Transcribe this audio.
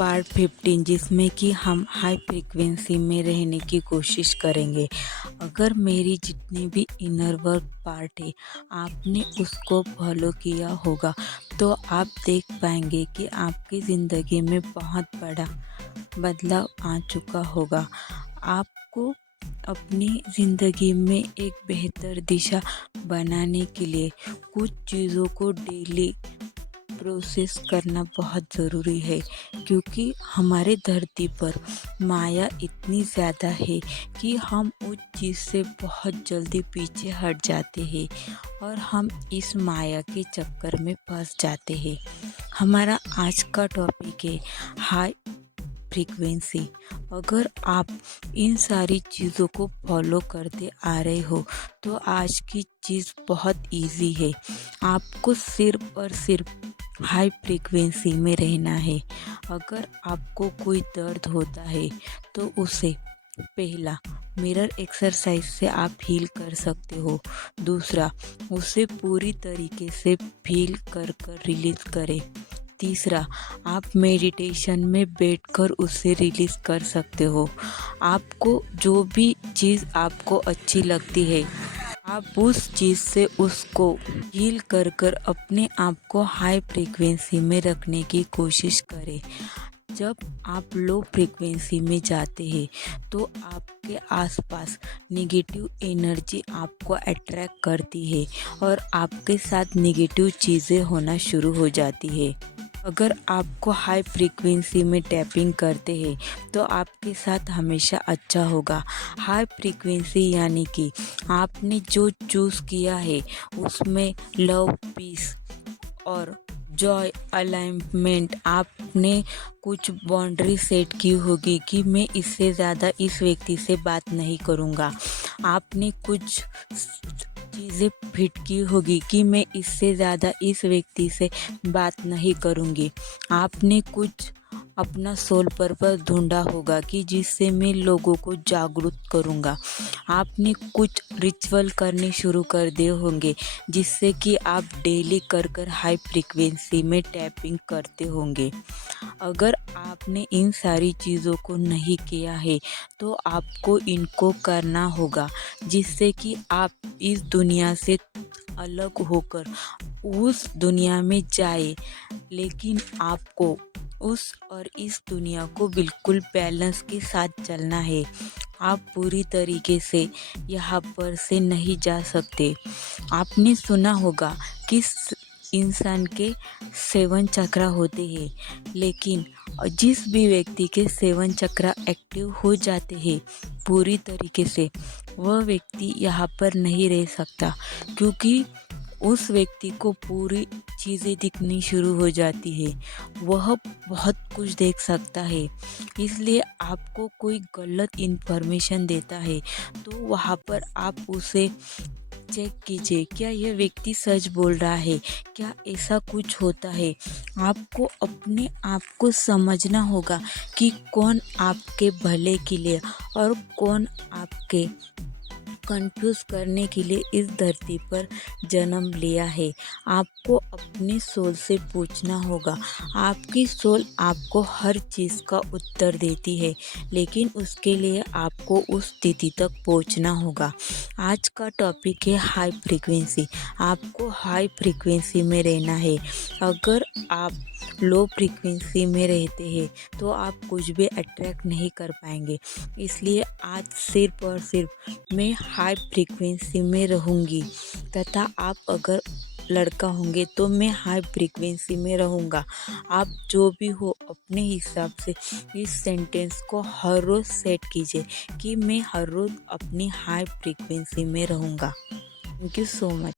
Part 15 जिसमें कि हम हाई फ्रीक्वेंसी में रहने की कोशिश करेंगे। अगर मेरी जितनी भी इनर वर्क पार्ट है आपने उसको फॉलो किया होगा तो आप देख पाएंगे कि आपकी ज़िंदगी में बहुत बड़ा बदलाव आ चुका होगा। आपको अपनी ज़िंदगी में एक बेहतर दिशा बनाने के लिए कुछ चीज़ों को डेली प्रोसेस करना बहुत ज़रूरी है, क्योंकि हमारे धरती पर माया इतनी ज़्यादा है कि हम उस चीज़ से बहुत जल्दी पीछे हट जाते हैं और हम इस माया के चक्कर में फंस जाते हैं। हमारा आज का टॉपिक है हाई फ्रीक्वेंसी। अगर आप इन सारी चीज़ों को फॉलो करते आ रहे हो तो आज की चीज़ बहुत इजी है। आपको सिर्फ और सिर्फ हाई फ्रीक्वेंसी में रहना है। अगर आपको कोई दर्द होता है तो उसे पहला मिरर एक्सरसाइज से आप हील कर सकते हो। दूसरा, उसे पूरी तरीके से फील कर रिलीज करें। तीसरा, आप मेडिटेशन में बैठकर उसे रिलीज कर सकते हो। आपको जो भी चीज़ आपको अच्छी लगती है आप उस चीज़ से उसको हील कर अपने आप को हाई फ्रीक्वेंसी में रखने की कोशिश करें। जब आप लो फ्रीक्वेंसी में जाते हैं तो आपके आसपास नेगेटिव एनर्जी आपको अट्रैक्ट करती है और आपके साथ नेगेटिव चीज़ें होना शुरू हो जाती है। अगर आपको हाई फ्रीक्वेंसी में टैपिंग करते हैं तो आपके साथ हमेशा अच्छा होगा। हाई फ्रीक्वेंसी यानी कि आपने जो चूज़ किया है उसमें लव, पीस और जॉय, अलाइनमेंट, आपने कुछ बाउंड्री सेट की होगी कि मैं इससे ज़्यादा इस व्यक्ति से बात नहीं करूँगा। आपने कुछ चीज़ें फिट की होगी कि मैं इससे ज़्यादा इस व्यक्ति से बात नहीं करूँगी। आपने कुछ अपना सोल पर्पस ढूंढा होगा कि जिससे मैं लोगों को जागरूक करूँगा। आपने कुछ रिचुअल करने शुरू कर दिए होंगे जिससे कि आप डेली कर हाई फ्रीक्वेंसी में टैपिंग करते होंगे। अगर आपने इन सारी चीज़ों को नहीं किया है तो आपको इनको करना होगा, जिससे कि आप इस दुनिया से अलग होकर उस दुनिया में जाए। लेकिन आपको उस और इस दुनिया को बिल्कुल बैलेंस के साथ चलना है। आप पूरी तरीके से यहाँ पर से नहीं जा सकते। आपने सुना होगा कि इंसान के 7 चक्र होते हैं, लेकिन जिस भी व्यक्ति के 7 चक्र एक्टिव हो जाते हैं पूरी तरीके से, वह व्यक्ति यहाँ पर नहीं रह सकता, क्योंकि उस व्यक्ति को पूरी चीज़ें दिखनी शुरू हो जाती है। वह बहुत कुछ देख सकता है। इसलिए आपको कोई गलत इन्फॉर्मेशन देता है तो वहाँ पर आप उसे चेक कीजिए, क्या यह व्यक्ति सच बोल रहा है, क्या ऐसा कुछ होता है। आपको अपने आप को समझना होगा कि कौन आपके भले के लिए और कौन आपके कंफ्यूज करने के लिए इस धरती पर जन्म लिया है। आपको अपने सोल से पूछना होगा। आपकी सोल आपको हर चीज़ का उत्तर देती है, लेकिन उसके लिए आपको उस स्थिति तक पहुंचना होगा। आज का टॉपिक है हाई फ्रीक्वेंसी। आपको हाई फ्रीक्वेंसी में रहना है। अगर आप लो फ्रीक्वेंसी में रहते हैं तो आप कुछ भी अट्रैक्ट नहीं कर पाएंगे। इसलिए आज सिर्फ और सिर्फ मैं हाई फ्रीक्वेंसी में रहूँगी, तथा आप अगर लड़का होंगे तो मैं हाई फ्रीक्वेंसी में रहूँगा। आप जो भी हो अपने हिसाब से इस सेंटेंस को हर रोज़ सेट कीजिए कि मैं हर रोज़ अपनी हाई फ्रीक्वेंसी में रहूँगा। Thank you so much.